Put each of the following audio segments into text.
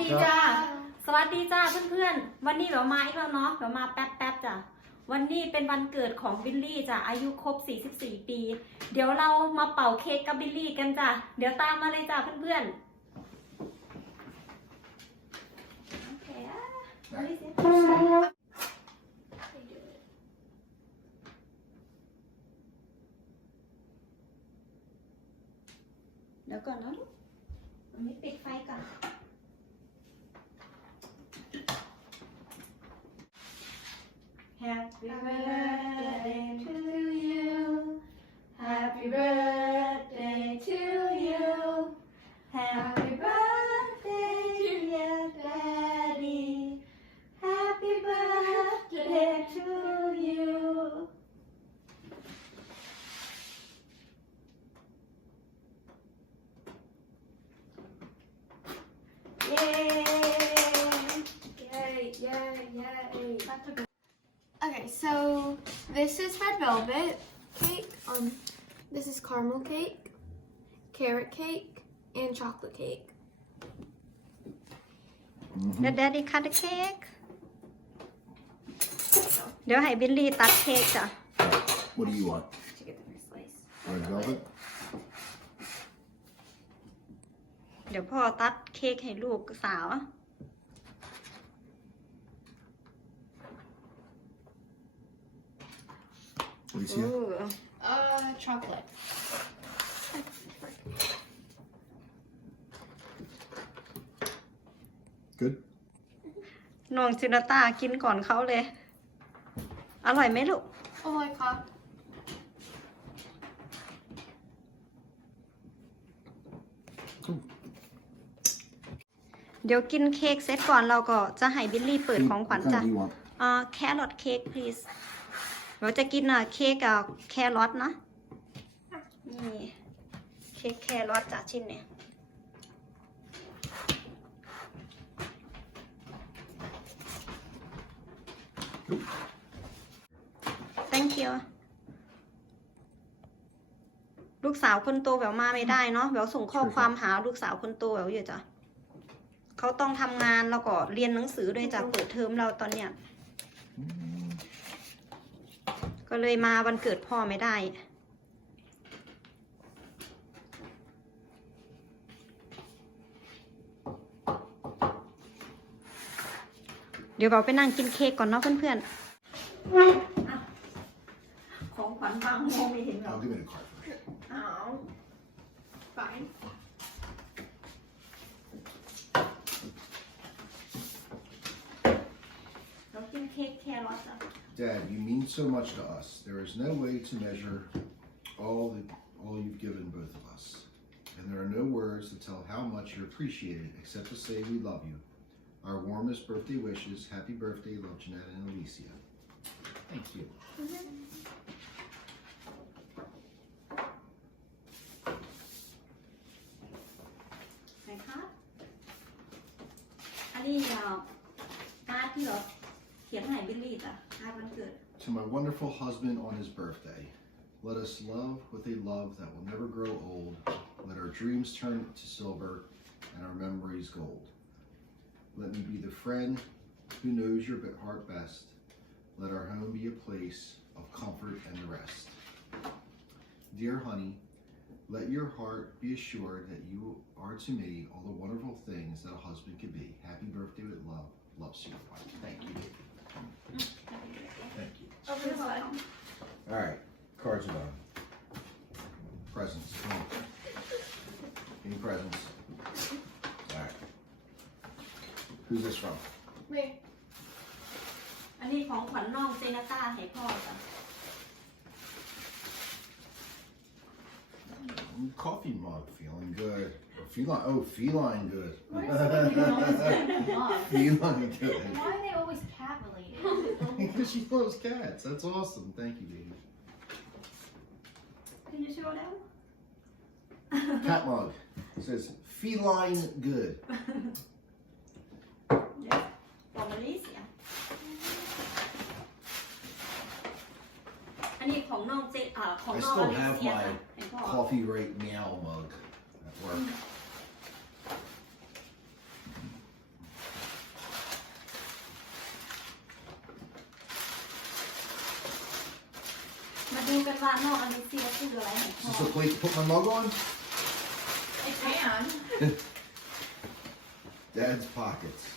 ดีจ้า สวัสดีจ้าเพื่อนๆ วันนี้เรามาอีกแล้วเนาะเรามาแป๊บๆจ้ะ วันนี้เป็นวันเกิดของบิลลี่จ้ะ อายุครบ 44 ปี เดี๋ยวเรามาเป่าเค้กกับบิลลี่กันจ้ะ เดี๋ยวตามมาเลยจ้ะเพื่อนๆโอเคอะมาเลยสิเดี๋ยวก่อนนะลูกอันนี้ปิดไฟก่อน Happy birthday to you. Happy birthday to you. Happy birthday dear daddy. Happy birthday to you. Yay, so this is red velvet cake. Um, this is caramel cake, carrot cake, and chocolate cake. The daddy cut the cake เดี๋ยวให้บิลลี่ตัดเค้กจ้ะ What do you want? To get the first slice. Red velvet? เดี๋ยวพ่อตัดเค้กให้ลูกสาว What do you see? Ooh. Uh, chocolate. Good? น้องจินาตากินก่อนเขาเลย อร่อยไหมลูก Oh my god. เดี๋ยวกินเค้กเสร็จก่อนเราก็จะให้บิลลี่เปิด What ของขวัญ kind จ้ะ do you want? อ่าแครอทเค้ก please เราจะกินอะเค้กกับแครอทนะนี่เค้กแครอทจ้ะชิ้นเนี่ย thank you ลูกสาวคนโตแววมาไม่ได้เนาะแววส่งข้อความหาลูกสาวคนโตแววอยู่จ้ะเขาต้องทำงานแล้วก็เรียนหนังสือด้วยจ้ะเปิดเทอมเราตอนเนี้ย ก็เลยมาวันเกิดพ่อไม่ได้ เดี๋ยวเราไปนั่งกินเค้กก่อนเนาะเพื่อนๆ ของขวัญบางมองไม่เห็นหรอ I'll give me the card first. Oh. Fine. เรากินเค้กแครอทจ้ะ Dad, you mean so much to us. There is no way to measure all the all you've given both of us. And there are no words to tell how much you're appreciated except to say we love you. Our warmest birthday wishes. Happy birthday, love Jeanette and Alicia. Thank you. ไหนคะอันนี้เราการ์ดที่เราเขียนให้บิลลี่จ้ะ good. To my wonderful husband on his birthday, let us love with a love that will never grow old. Let our dreams turn to silver and our memories gold. Let me be the friend who knows your heart best. Let our home be a place of comfort and rest. Dear honey, let your heart be assured that you are to me all the wonderful things that a husband can be. Happy birthday with love. Love, you. Thank you. Thank you. Over this side. All right, cards are done. Presents. Come on. Any presents? All right. Who's this from? Wait. อันนี้ของขวัญน้องเซนาต้าให้พ่อจ้ะ Mm, Coffee mug. Feeling good. Or feline. Oh, feline good. Why is everything always cat feline good. Why are they always cat related? Because she loves cats. That's awesome. Thank you, baby. Can you show them Cat mug. It says feline good. yes for Malaysia อันนี้ของน้องเจอ่าของ I น้อง still อลิ have เซีย my จ้ะให้พ่อ coffee rate meow mug at work. There's that note on this a like to put my mug on? I can. Dad's pockets.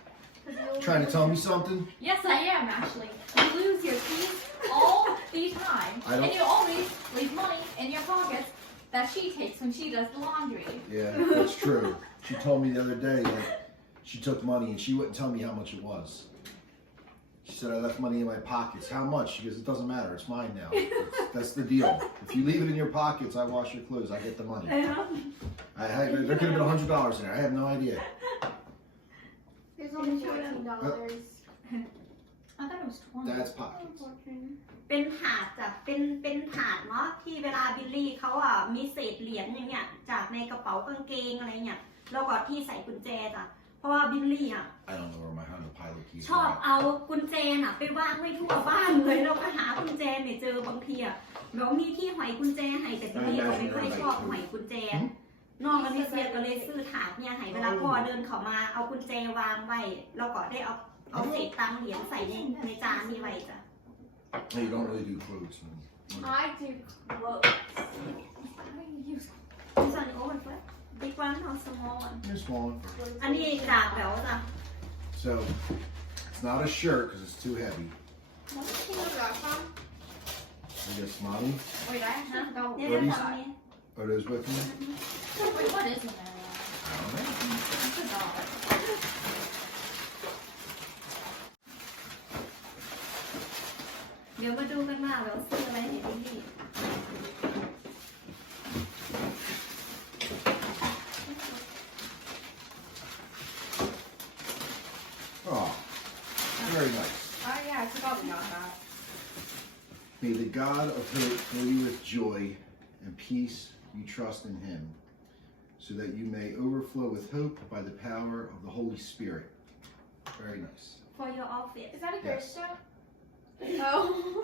Trying to tell me something? Yes, I am Ashley. You lose your keys all the time, I don't- and you always leave money in your pockets that she takes when she does the laundry. Yeah, that's true. She told me the other day that she took money and she wouldn't tell me how much it was. She said I left money in my pockets. How much? She goes, it doesn't matter. It's mine now. It's- that's the deal. If you leave it in your pockets, I wash your clothes. I get the money. เออ I had, there could have been a hundred dollars in there. I have no idea. There's only fourteen dollars. I thought it was 20. Dad's pockets. เป็นถาดจ้ะเป็นเป็นถาดเนาะที่เวลาบิลลี่เขาอะมีเศษเหรียญอย่างเงี้ยจากในกระเป๋ากางเกงอะไรเงี้ยแล้วก็ที่ใส่กุญแจจ้ะ เพราะว่าบิลลี่อะ I don't know where my Honda Pilot keys ชอบ are. at. เอากุญแจน่ะ ไปวางไว้ทั่วบ้านเลยเราก็หากุญแจไม่เจอบางทีอะเรามีที่หอยกุญแจให้แต่บิลลี่เขาไม่ค่อยชอบหอยกุญแจนอกอลิเซียก็เลยซื้อถาดเนี่ยให้เวลาพ่อเดินเข้ามาเอากุญแจวางไว้แล้วก็ได้เอาเอาเศษตังค์เหรียญใส่ในในจานนี้ไว้จ้ะ No, you don't really do clothes. man. I do clothes. This one open first. Big one or small one? Here's one. อันนี้จากแถวจ้ะ So it's not a shirt because it's too heavy. I guess mommy. Wait, I actually forgot เนี่ย what เป็น was ฝั่ง that. นี้ Are those with me? Wait, what is in there? I don't know. I forgot. เดี๋ยวมาดูกันว่าเราซื้ออะไรให้ดิลี่ God of hope fill you with joy and peace you trust in him, so that you may overflow with hope by the power of the Holy Spirit. Very nice. for your outfit Is that a Yes. No. Oh.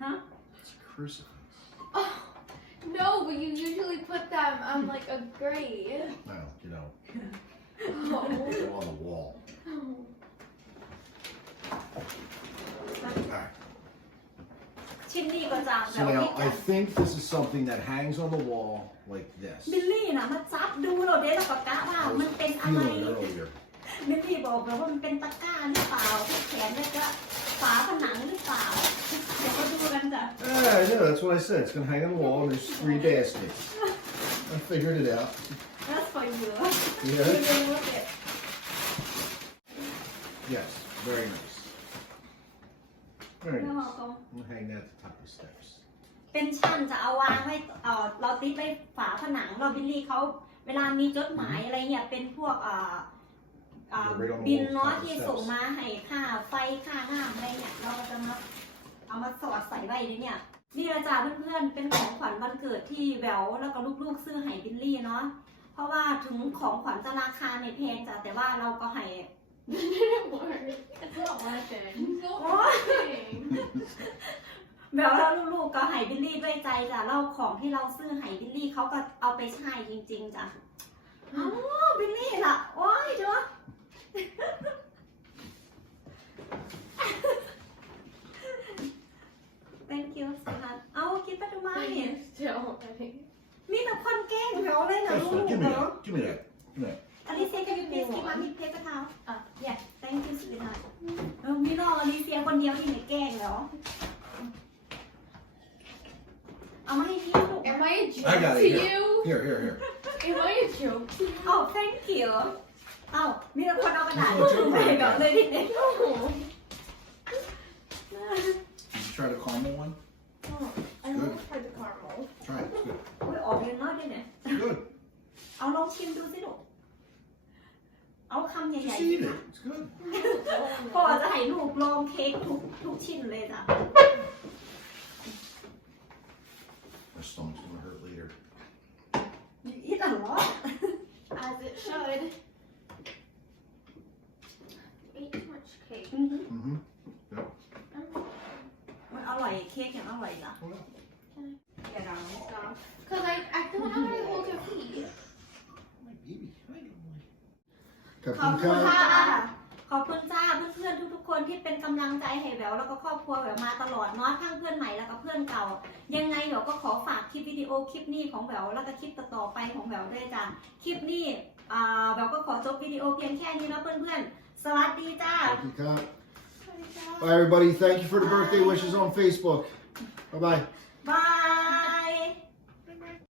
Huh? It's a crucifix. Oh, no, but you usually put them on like a grave. Well, you know, Oh. they're on the wall. Alright. ชิ้นนี้ก็จากแถ So วนี้ now I think this is something that hangs on the wall like this. บิลลี่น่ะมาจับดูเราเด้แล้วก็กะว่า I มัน was เป็นอะไร feeling it earlier. บิลลี่บอกแบบว่ามันเป็นตะกร้าหรือเปล่าที่แขนแล้วก็ฝาผนังหรือเปล่า เดี๋ยวมาดูกันจ้ะ Yeah, I know. That's what I said. It's gonna hang on the wall, and there's three baskets. I figured it out. That's for you Yeah. You will look it Yes, very nice. Very แล้ว nice. เราก็ I'm gonna hang that at the top of the steps. เป็นชั้นจะเอาวางไว้เอ่อเราติดไว้ฝาผนังเราบิลลี่เขาเวลามีจดหมายอะไรเนี่ยเป็นพวกอ่าอ่า Yeah, right on the บิน wall, เนาะ top of the ที่ steps. ส่งมาให้ค่าไฟค่าน้ำอะไรเนี่ยเราก็จะมาเอามาสอดใส่ไว้ในเนี่ยนี่ละจ้าเพื่อนๆเป็นของขวัญวันเกิดที่แหววแล้วก็ลูกๆซื้อให้บิลลี่เนาะเพราะว่าถึงของขวัญจะราคาในยแพงจ้ะแต่ว่าเราก็ให้ didn't work. It's not working. It's not working. แบบว่าลูกๆก็ให้บิลลี่ด้วยใจจ้ะเราของที่เราซื้อให้บิลลี่เขาก็เอาไปใช้จริง ๆจ้ะอ้าวบิลลี่ล่ะโอ้ยเจ้า thank you สิคะเอาคิดไปทำไม Still, I think. มีแต่คนแกล้งเหรอเลยนะ That's ลู fine. ก Give me เนาะ that. Give me that. Give me that. อลิเซีย can you please give me paper towel อะ yeah thank you sweetheart เออมีน้องอลิเซียคนเดียวที่ไหนแกล้งเหรอ เอามาให้พี่ลูก Am I a joke I got it to here. you? Here, here, here. Am I a joke to you? เอ้า thank you เอ้ามีแต่คนเอากระดาษมีคนเอาใส่กระดาษก่อนเลยทีนี้ Did you try the caramel one? I Good. won't try the caramel. Try it. It's good. โอ้ยออกเยอะมากด้วยเนี่ย It's good. เอาลองชิมดูสิลูก เอาคำใหญ่ Just eat it. It's good. ๆพ่อจะให้ลูกลองเค้กทุกทุกชิ้นเลยจ้ะ My stomach's gonna hurt later. You eat a lot. As it should. You much cake. Mm-hmm. Mm-hmm. Yep. Well, I like cake and I like that. Oh, yeah. Get on stuff. Cause I, I don't know how to hold your feet. My baby. Come, come, come. กำลังใจให้แหววแล้วก็ครอบครัวแหววมาตลอดเนาะทั้งเพื่อนใหม่แล้วก็เพื่อนเก่า ยังไงแหววก็ขอฝากคลิปวิดีโอคลิปนี้ของแหววแล้วก็คลิปต่อๆไปของแหววด้วยจ้ะคลิปนี้อ่าแหววก็ขอจบวิดีโอเพียงแค่นี้แล้วเพื่อนๆสวัสดีจ้า Thank you, Kat. Bye, everybody. Thank you for the birthday wishes on Facebook. Bye bye. บาย